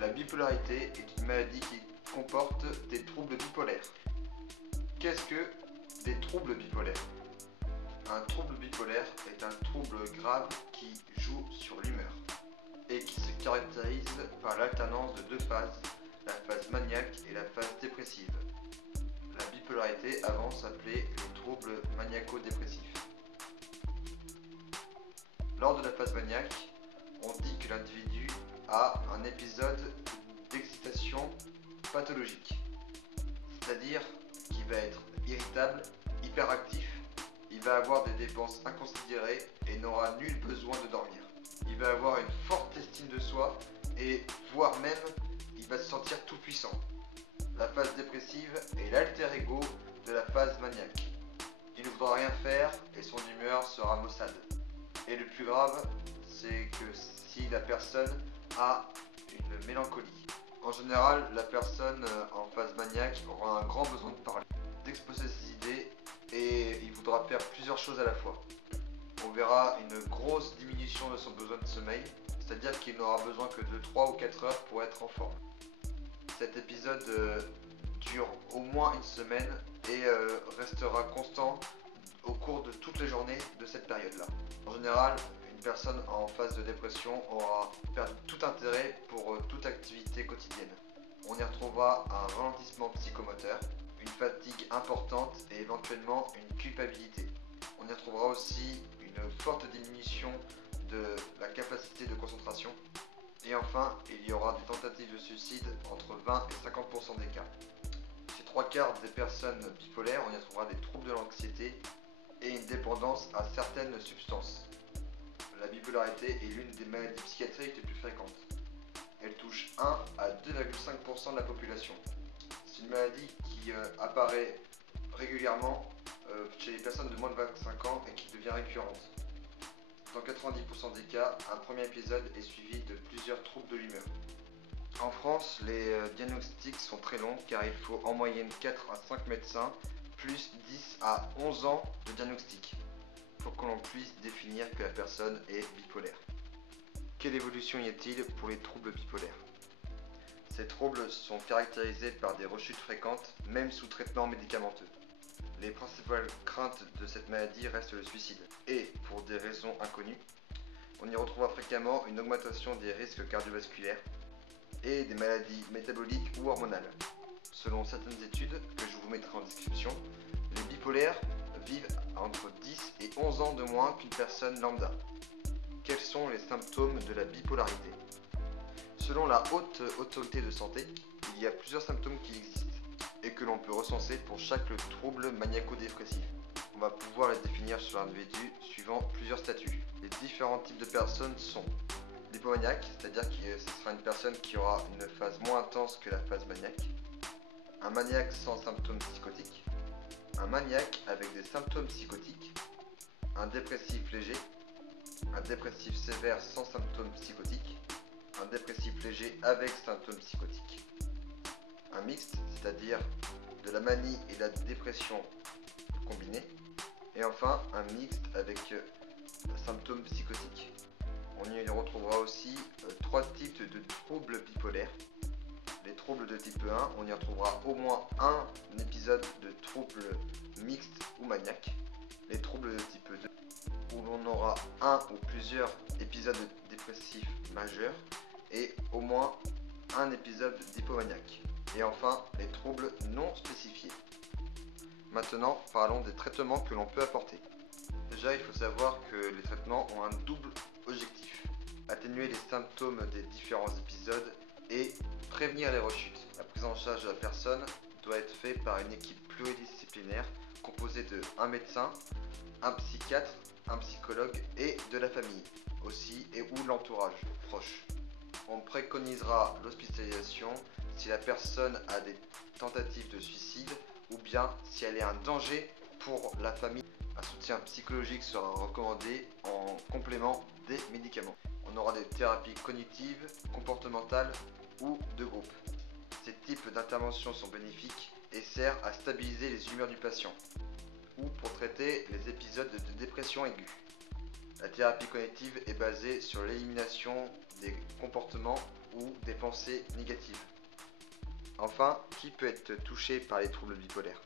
La bipolarité est une maladie qui comporte des troubles bipolaires. Qu'est-ce que des troubles bipolaires? Un trouble bipolaire est un trouble grave qui joue sur l'humeur et qui se caractérise par l'alternance de deux phases, la phase maniaque et la phase dépressive. La bipolarité avant s'appelait les troubles maniaco-dépressifs. Lors de la phase maniaque, on dit que l'individu a un épisode d'excitation pathologique, c'est-à-dire qu'il va être irritable, hyperactif, il va avoir des dépenses inconsidérées et n'aura nul besoin de dormir. Il va avoir une forte estime de soi et voire même il va se sentir tout puissant. La phase dépressive est l'alter ego de la phase maniaque. Il ne voudra rien faire et son humeur sera maussade. Et le plus grave, c'est que si la personne a une mélancolie. En général, la personne en phase maniaque aura un grand besoin de parler, d'exposer ses idées et il voudra faire plusieurs choses à la fois. On verra une grosse diminution de son besoin de sommeil, c'est-à-dire qu'il n'aura besoin que de 3 ou 4 heures pour être en forme. Cet épisode dure au moins une semaine et restera constant au cours de toutes les journées de cette période-là. En général, une personne en phase de dépression aura perdu tout intérêt pour toute activité quotidienne. On y retrouvera un ralentissement psychomoteur, une fatigue importante et éventuellement une culpabilité. On y retrouvera aussi une forte diminution de la capacité de concentration. Et enfin, il y aura des tentatives de suicide entre 20 et 50% des cas. Chez 3/4 des personnes bipolaires, on y retrouvera des troubles de l'anxiété et une dépendance à certaines substances. La bipolarité est l'une des maladies psychiatriques les plus fréquentes. Elle touche 1 à 2,5% de la population. C'est une maladie qui apparaît régulièrement chez les personnes de moins de 25 ans et qui devient récurrente. Dans 90% des cas, un premier épisode est suivi de plusieurs troubles de l'humeur. En France, les diagnostics sont très longs car il faut en moyenne 4 à 5 médecins plus 10 à 11 ans de diagnostic pour que l'on puisse définir que la personne est bipolaire. Quelle évolution y a-t-il pour les troubles bipolaires? Ces troubles sont caractérisés par des rechutes fréquentes, même sous traitement médicamenteux. Les principales craintes de cette maladie restent le suicide. Et, pour des raisons inconnues, on y retrouvera fréquemment une augmentation des risques cardiovasculaires et des maladies métaboliques ou hormonales. Selon certaines études, que je vous mettrai en description, les bipolaires vivent entre 10 et 11 ans de moins qu'une personne lambda. Quels sont les symptômes de la bipolarité? Selon la Haute Autorité de Santé, il y a plusieurs symptômes qui existent et que l'on peut recenser pour chaque trouble maniaco-dépressif. On va pouvoir les définir sur l'individu suivant plusieurs statuts. Les différents types de personnes sont l'hypomaniaque, c'est-à-dire que ce sera une personne qui aura une phase moins intense que la phase maniaque, un maniaque sans symptômes psychotiques, un maniaque avec des symptômes psychotiques, un dépressif léger, un dépressif sévère sans symptômes psychotiques, un dépressif léger avec symptômes psychotiques, un mixte, c'est-à-dire de la manie et de la dépression combinée, et enfin un mixte avec symptômes psychotiques. On y retrouvera aussi 3 types de troubles bipolaires. Les troubles de type 1, on y retrouvera au moins un épisode de trouble mixte ou maniaque. Les troubles de type 2, où l'on aura un ou plusieurs épisodes dépressifs majeurs et au moins un épisode d'hypomaniaque. Et enfin, les troubles non spécifiés. Maintenant, parlons des traitements que l'on peut apporter. Déjà, il faut savoir que les traitements ont un double objectif: atténuer les symptômes des différents épisodes et prévenir les rechutes. La prise en charge de la personne doit être faite par une équipe pluridisciplinaire composée de un médecin, un psychiatre, un psychologue et de la famille aussi et ou l'entourage proche. On préconisera l'hospitalisation si la personne a des tentatives de suicide ou bien si elle est un danger pour la famille. Un soutien psychologique sera recommandé en complément des médicaments. On aura des thérapies cognitives, comportementales ou de groupe. Ces types d'interventions sont bénéfiques et servent à stabiliser les humeurs du patient ou pour traiter les épisodes de dépression aiguë. La thérapie cognitive est basée sur l'élimination des comportements ou ou des pensées négatives. Enfin, qui peut être touché par les troubles bipolaires?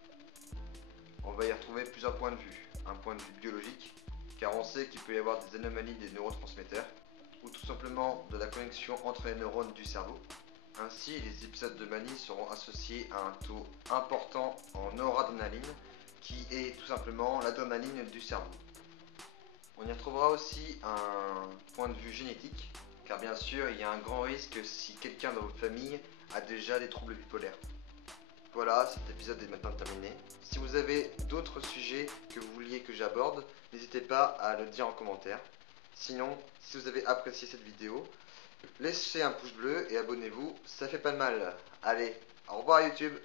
On va y retrouver plusieurs points de vue. Un point de vue biologique, car on sait qu'il peut y avoir des anomalies des neurotransmetteurs, ou tout simplement de la connexion entre les neurones du cerveau. Ainsi, les épisodes de manie seront associés à un taux important en noradrénaline, qui est tout simplement l'adrénaline du cerveau. On y retrouvera aussi un point de vue génétique, car bien sûr, il y a un grand risque si quelqu'un dans votre famille a déjà des troubles bipolaires. Voilà, cet épisode est maintenant terminé. Si vous avez d'autres sujets que vous vouliez que j'aborde, n'hésitez pas à le dire en commentaire. Sinon, si vous avez apprécié cette vidéo, laissez un pouce bleu et abonnez-vous, ça fait pas de mal. Allez, au revoir YouTube.